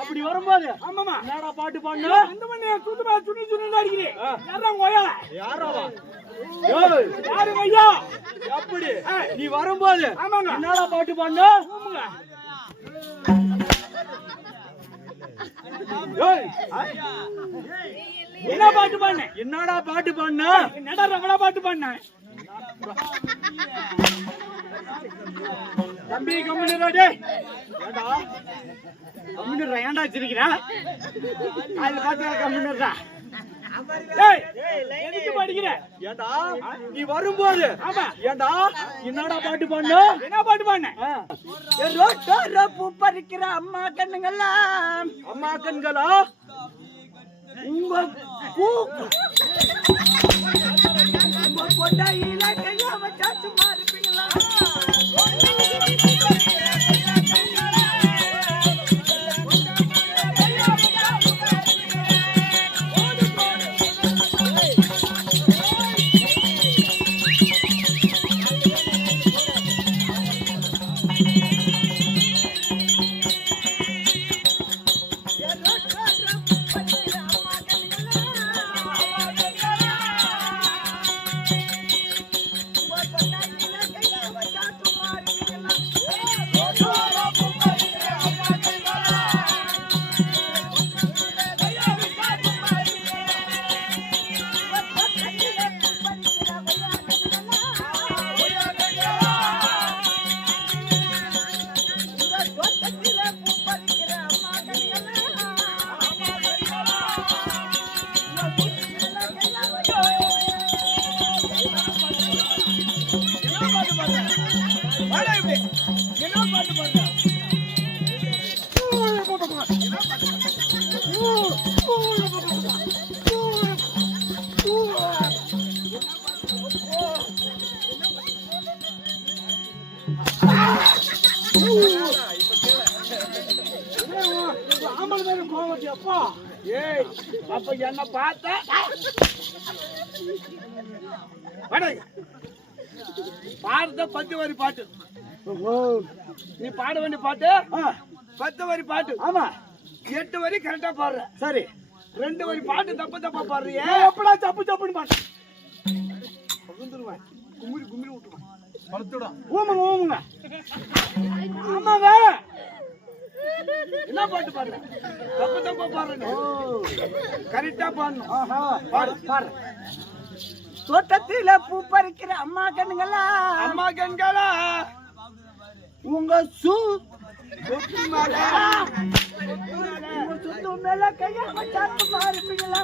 அப்படி வரும்போது என்னடா பாட்டு பாடுன அந்த மண்ணே சுத்தமா சுனி சுனி அடிக்கிறே யாரா கோயல யாராவா யாரு ஐயா அப்படி நீ வரும்போது என்னடா பாட்டு பாடுன என்ன பாட்டு பாடுன என்னடா பாட்டு பாடுன என்னடா ரங்கடா பாட்டு பாடுன தம்பி கம்முனு டேய் ஏடா கம்முனு ஏன்டா சிரிக்கிறா காலைல பாத்து கம்முனுடா டேய் எதுக்கு படிக்கிற ஏடா நீ வரும்போது ஆமா ஏடா என்னடா பாட்டு பாடுன என்ன பாட்டு பாடுன ரோட்டோர பூ பறிக்கிற அம்மா கண்ணுங்களா அம்மா கண்களா உங்க பூ உங்க கொண்டையில கைய வச்சா சும்மா இருப்பீங்களா ஆம்பளை மேல கோவம் அப்பா. ஏய் அப்ப என்ன பார்த்த பாடுத 10 வரி பாட்டு. நீ பாட வேண்டிய பாட்டு 10 வரி பாட்டு. ஆமா 8 வரி கரெக்டா பாடுற. சரி 2 வரி பாட்டு தப்பா பாடுறியே. எப்படா தப்புன்னு பாட்டு குந்துருவான். கும்மிரி விட்டுருவான். படுத்துடும். ஊமுங்க. ஆமாங்க. என்ன பாட்டு பாடுற? தப்பா பாடுறேன். கரெக்டா பாடணும். பாடு. தோட்டத்தில பூ பறிக்கிற அம்மா கண்களா உங்க சுத்து மேல கையா வச்சாத்து பாருப்பீங்களா?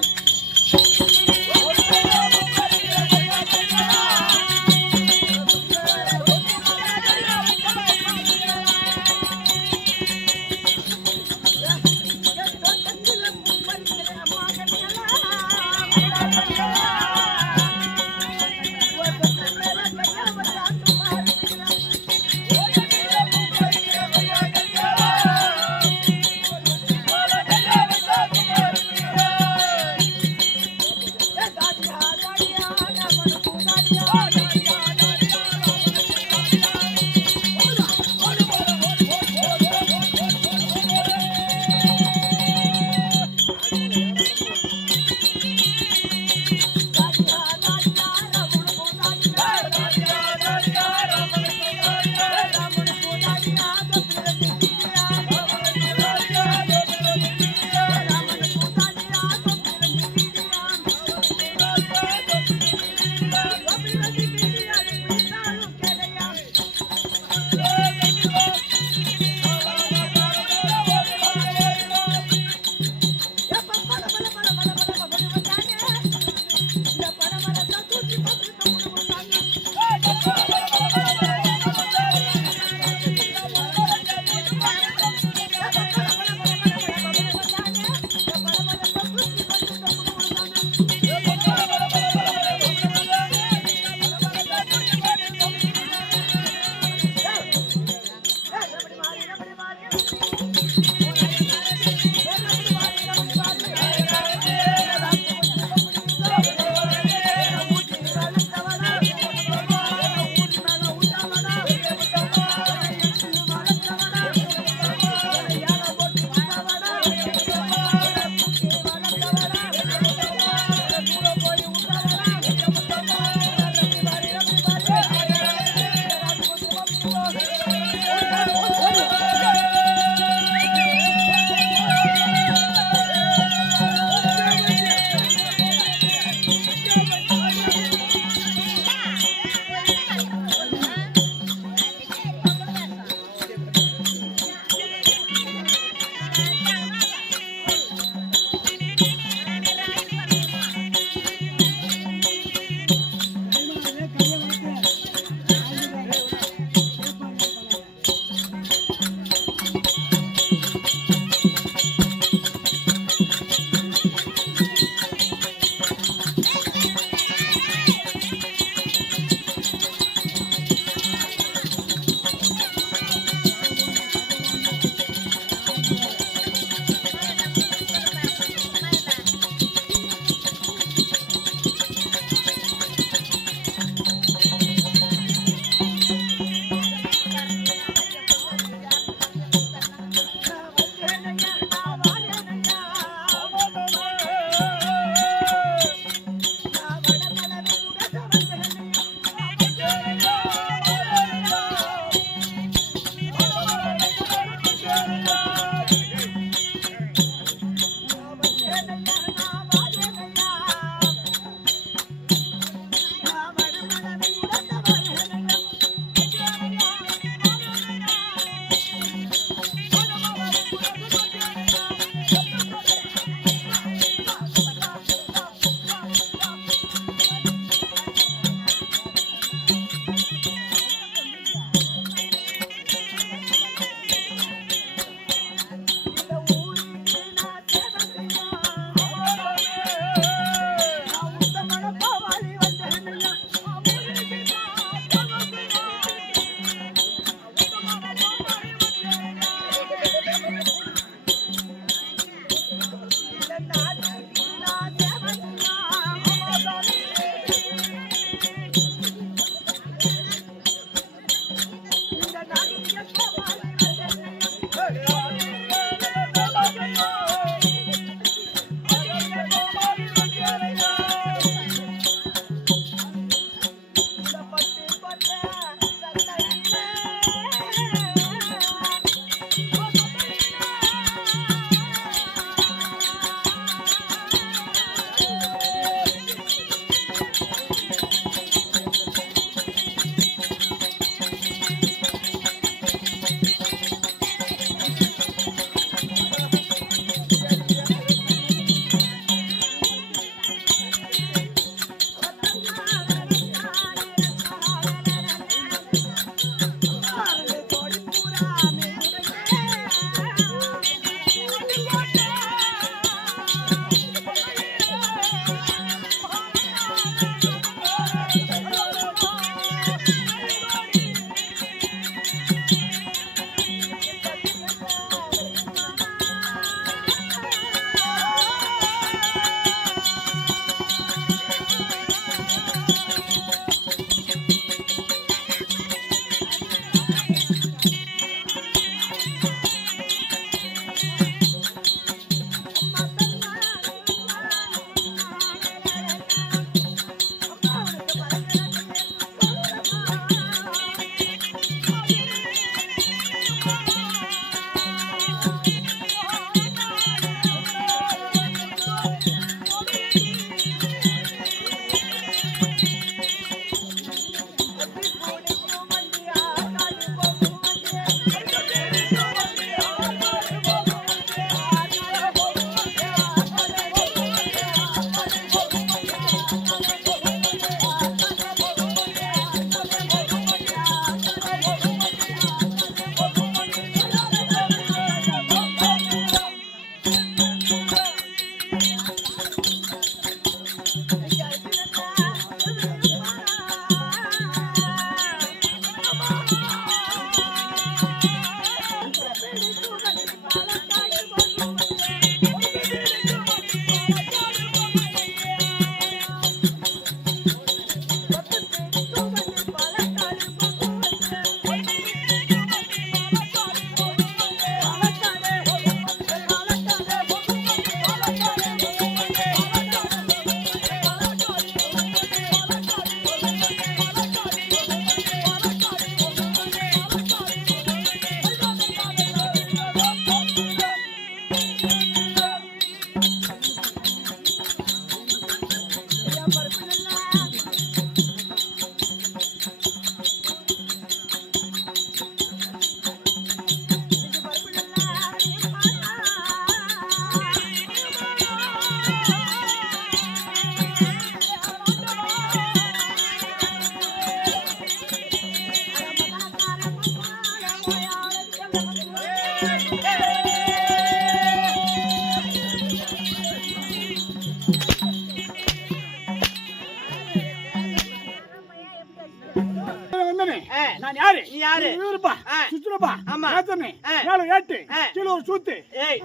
நான் யாரு நீ யாரு இவருப்பா சுத்துறப்பா ஆமா ஏத்தனே மேல ஏட்டு கீழ ஒரு சூத்து ஏய்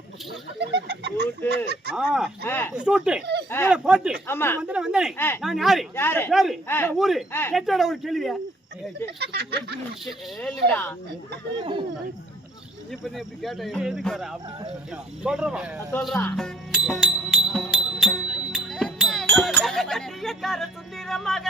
சூத்து சூத்து கீழ போட்டு ஆமா வந்தனே நான் யாரு யாரு ஊரு கேட்டட ஒரு கேள்வியா கேளுடா இப்ப நீ இப்படி கேட்ட எதுக்கு வர அப்படி சொல்றா கட்டியக்கார சுந்தரமாக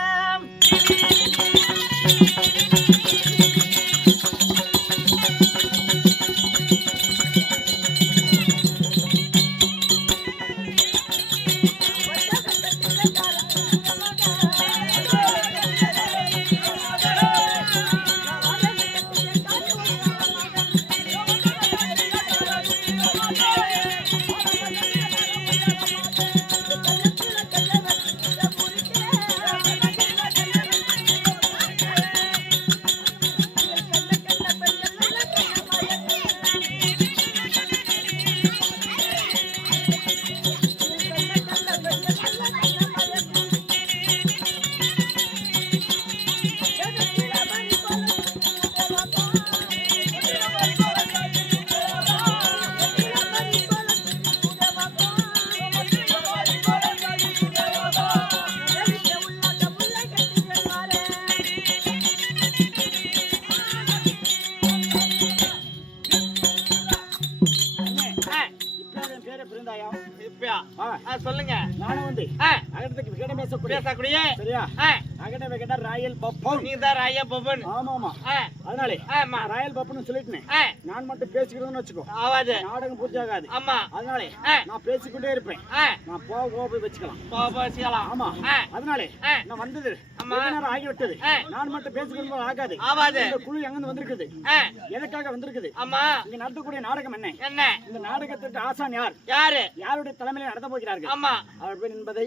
சொல்லுங்க நானும் வந்து அகடத்துக்கு விகடம் பேசக்கூடிய சரியா அகட விகட ராயல் பப்பன் நீ தான் ராயல் பப்பன் ஆமா ஆமா அதனால ராயல் பப்பன் சொல்லிட்டேன் நான் மட்டும் பேசிக்கிறதுன்னு வச்சுக்கோ ஆவாது நாடகம் பூர்த்தியாகாது ஆமா அதனால நான் பேசிக்கிட்டே இருப்பேன் நான் போய் வச்சுக்கலாம் ஆமா அதனால நான் வந்தது நேரம் ஆகிவிட்டது நான் மட்டும் பேசிக்கிறது ஆகாது ஆவாது இந்த குழு எங்க வந்திருக்குது எதற்காக வந்திருக்குது ஆமா இங்க நடத்தக்கூடிய நாடகம் என்ன இந்த நாடகத்துக்கு ஆசான் யாரு யாருடைய தலைமையில நடத்த போகிறார்கள் ஆமா அவர் பேர் என்பதை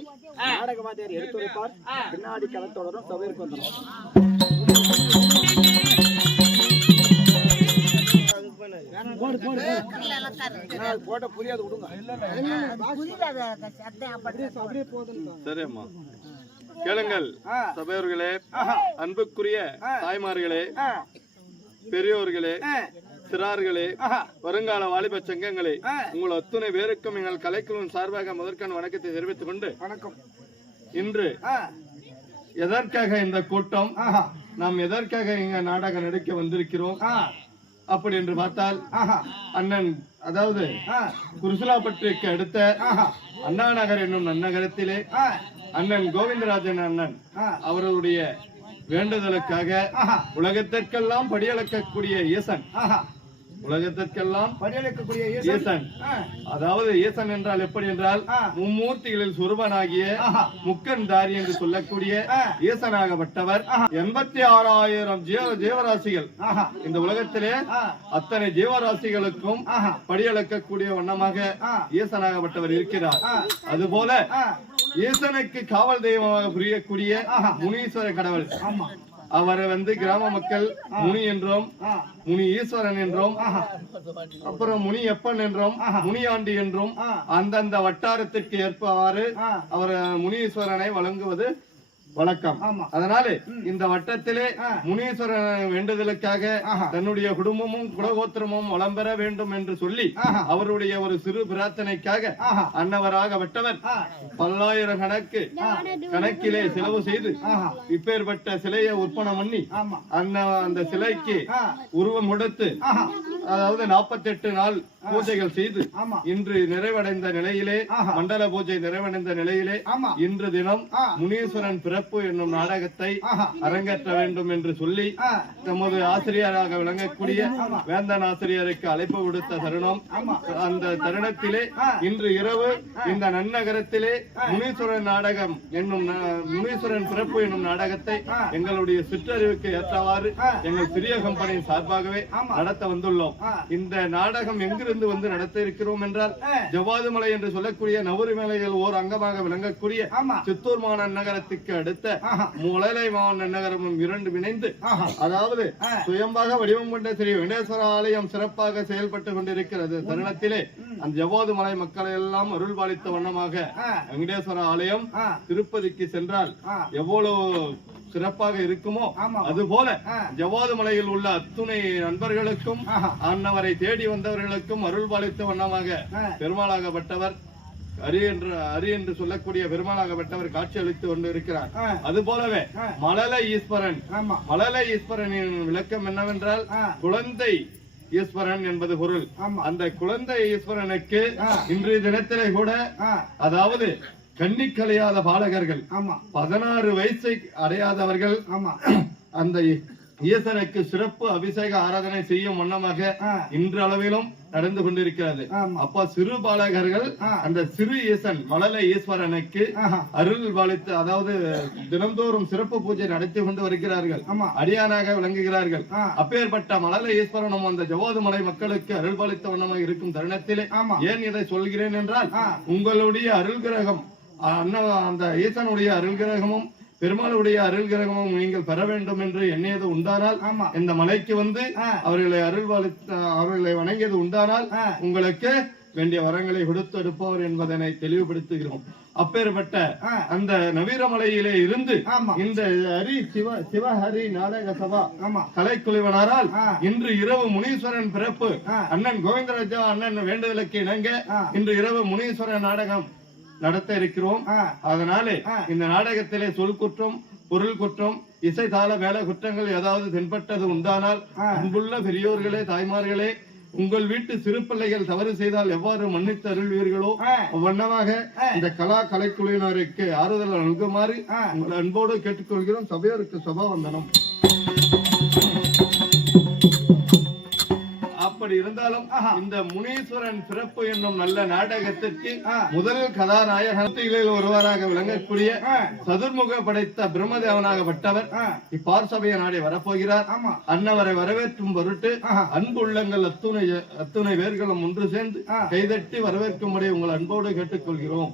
நாடகவாதியார் எடுத்துரைப்பார் பின்னாடி களத்தோடரும் சபைக்கு வந்துடும் போட்ட புரியாது விடுங்க சரிம்மா கேளுங்கள் சபையோர்களே அன்புக்குரிய தாய்மார்களே பெரியோர்களே சிறார்களே வருங்கால வாலிப சங்கங்களே உங்கள் அத்துணை பேருக்கும் எங்கள் கலைக்குழுவின் சார்பாக முதற்கான வணக்கத்தை தெரிவித்துக் கொண்டு வணக்கம் இன்று எதற்காக இந்த கூட்டம் நாம் எதற்காக இங்க நாடகம் நடிக்க வந்திருக்கிறோம் அப்படி என்று பார்த்தால் அண்ணன் அதாவது குருசுலாப்பட்டிற்கு அடுத்த அண்ணா நகர் என்னும் நன்னகரத்திலே அண்ணன் கோவிந்தராஜன் அண்ணன் அவருடைய வேண்டுதலுக்காக உலகத்திற்கெல்லாம் படியளக்கக்கூடிய ஈசன் உலகத்திற்கெல்லாம் படியளக்கக்கூடிய ஈசன் அதாவது ஈசன் என்றால் எப்படி என்றால் மும்மூர்த்திகளில் சுரூபனாகிய முக்கன் தாரி என்று சொல்லக்கூடிய ஈசனாகப்பட்டவர் 86,000 ஜீவராசிகள் இந்த உலகத்திலே அத்தனை ஜீவராசிகளுக்கும் படியளக்கக்கூடிய வண்ணமாக ஈசனாகப்பட்டவர் இருக்கிறார். அதுபோல ஈசனுக்கு காவல் தெய்வமாக புரியக்கூடிய முனீஸ்வர கடவுள் அவரை கிராம மக்கள் முனி என்றும் முனி ஈஸ்வரன் என்றும் அப்புறம் முனி எப்பன் என்றும் முனியாண்டி என்றும் அந்தந்த வட்டாரத்திற்கு ஏற்பவாறு அவர் முனீஸ்வரனை வழங்குவது வழக்கம். அதனாலே இந்த வட்டத்திலே முனீஸ்வரன் வேண்டுதலுக்காக தன்னுடைய குடும்பமும் குலகோத்திரமும் வளம் பெற வேண்டும் என்று சொல்லி அவருடைய ஒரு சிறு பிரார்த்தனைக்காக அன்னவராகப்பட்டவர் பல்லாயிரம் கணக்கிலே செலவு செய்து இப்பேற்பட்ட சிலையை உற்பணம் பண்ணி அந்த சிலைக்கு உருவம் கொடுத்து அதாவது 48 நாள் பூஜைகள் செய்து இன்று நிறைவடைந்த நிலையிலே மண்டல பூஜை நிறைவடைந்த நிலையிலே இன்று தினம் முனீஸ்வரன் பிறப்பு என்னும் நாடகத்தை அரங்கேற்ற வேண்டும் என்று சொல்லி நமது ஆசிரியராக விளங்கக்கூடிய வேந்தன் ஆசிரியருக்கு அழைப்பு விடுத்த தருணம். அந்த தருணத்திலே இன்று இரவு இந்த நன்னகரத்திலே முனீஸ்வரன் நாடகம் என்னும் முனீஸ்வரன் பிறப்பு என்னும் நாடகத்தை எங்களுடைய சிற்றறிவுக்கு ஏற்றவாறு எங்கள் சிறிய கம்பெனியின் சார்பாகவே நடத்த வந்துள்ளோம். இந்த நாடகம் எங்கிருந்து வந்து நடத்த இருக்கிறோம் என்றால் ஜவ்வாதுமலை என்று சொல்லக்கூடிய நவரிமலையில் ஓர் அங்கமாக விளங்கக்கூடிய சித்தூர் மாநகரத்துக்கு அடுத்த முளலை மாநகரமும் இரண்டு இணைந்து அதாவது சுயம்பாக வடிவம் கொண்ட ஸ்ரீ வெங்கடேஸ்வர ஆலயம் சிறப்பாக செயல்பட்டு கொண்டிருக்கிறது தருணத்திலே அந்த ஜவ்வாதுமலை மக்களை எல்லாம் அருள் பாலித்த வண்ணமாக வெங்கடேஸ்வர ஆலயம் திருப்பதிக்கு சென்றால் எவ்வளவு சிறப்பாக இருக்குமோ அதுபோல ஜவ்வாது மலையில் உள்ள அத்துணை நண்பர்களுக்கும் அன்னவரை தேடி வந்தவர்களுக்கும் அருள் பாலித்த வண்ணமாக பெருமாளாகப்பட்டவர் அரி என்று சொல்லக்கூடிய பெருமாளாகப்பட்டவர் காட்சி அளித்து கொண்டு இருக்கிறார். அது போலவே மழலை ஈஸ்வரனின் விளக்கம் என்னவென்றால் குழந்தை ஈஸ்வரன் என்பது பொருள். அந்த குழந்தை ஈஸ்வரனுக்கு இன்றைய தினத்திலே கூட அதாவது கண்ணிக்கலையாத பாலகர்கள் 16 வயசை அடையாதவர்கள் அந்த ஈசனுக்கு சிறப்பு அபிஷேக ஆராதனை செய்யும் வண்ணமாக இன்றளவிலும் நடந்து கொண்டிருக்கிறது. அப்ப சிறு பாலகர்கள் அந்த சிறு ஈசன் மழலை ஈஸ்வரனுக்கு அருள் பாலித்து அதாவது தினந்தோறும் சிறப்பு பூஜை நடத்தி கொண்டு வருகிறார்கள், அடியானாக விளங்குகிறார்கள். அப்பேற்பட்ட மழலை ஈஸ்வரனும் அந்த ஜவ்வாதுமலை மக்களுக்கு அருள் பாலித்த வண்ணமாக இருக்கும் தருணத்திலே ஏன் இதை சொல்கிறேன் என்றால் உங்களுடைய அருள் கிரகம் அந்த ஈசனுடைய அருள் கிரகமும் பெருமாளுடைய அருள் கிரகமும் நீங்கள் பெற வேண்டும் என்று எண்ணியது உண்டானால் இந்த மலைக்கு வந்து அவர்களை வணங்கியது உண்டானால் உங்களுக்கு வேண்டிய வரங்களை கொடுத்து எடுப்பவர் என்பதனை தெளிவுபடுத்துகிறோம். அப்பேற்பட்ட அந்த நவீரமலையிலே இருந்து இந்த சிவஹரி நாடக சபா கலைக்குழுவினரால் இன்று இரவு முனீஸ்வரன் பிறப்பு அண்ணன் கோவிந்தராஜா அண்ணன் வேண்டுதலுக்கு இணங்க இன்று இரவு முனீஸ்வரன் நாடகம் நடத்த இருக்கிறோம். அதனாலே இந்த நாடகத்திலே சொல் குற்றம், பொருள் குற்றம், இசை தாள மேல குற்றங்கள் ஏதாவது தென்பட்டது உண்டானால் அன்புள்ள பெரியோர்களே தாய்மார்களே உங்கள் வீட்டு சிறு பிள்ளைகள் தவறு செய்தால் எவ்வாறு மன்னித்து அருள்வீர்களோ அவ்வண்ணமாக இந்த கலைக்குழுவினருக்கு ஆறுதல் நல்குமாறு உங்கள் அன்போடு கேட்டுக்கொள்கிறோம். சபையோருக்கு சபா வந்தனம். அப்படி இருந்தாலும் இந்த முனீஸ்வரன் பிறப்பு என்னும் நல்ல நாடகத்திற்கு முதல் கதாநாயகத்தில் ஒருவராக விளங்கக்கூடிய சதுர்முக படைத்த பிரம்மதேவனாகப்பட்டவர் இப்பார் சபையை நாடி வரப்போகிறார். அன்னவரை வரவேற்றும் பொருட்டு அன்பு உள்ளங்கள் அத்துணை பேர்களும் ஒன்று சேர்ந்து கைதட்டி வரவேற்கும்படி உங்கள் அன்போடு கேட்டுக்கொள்கிறோம்.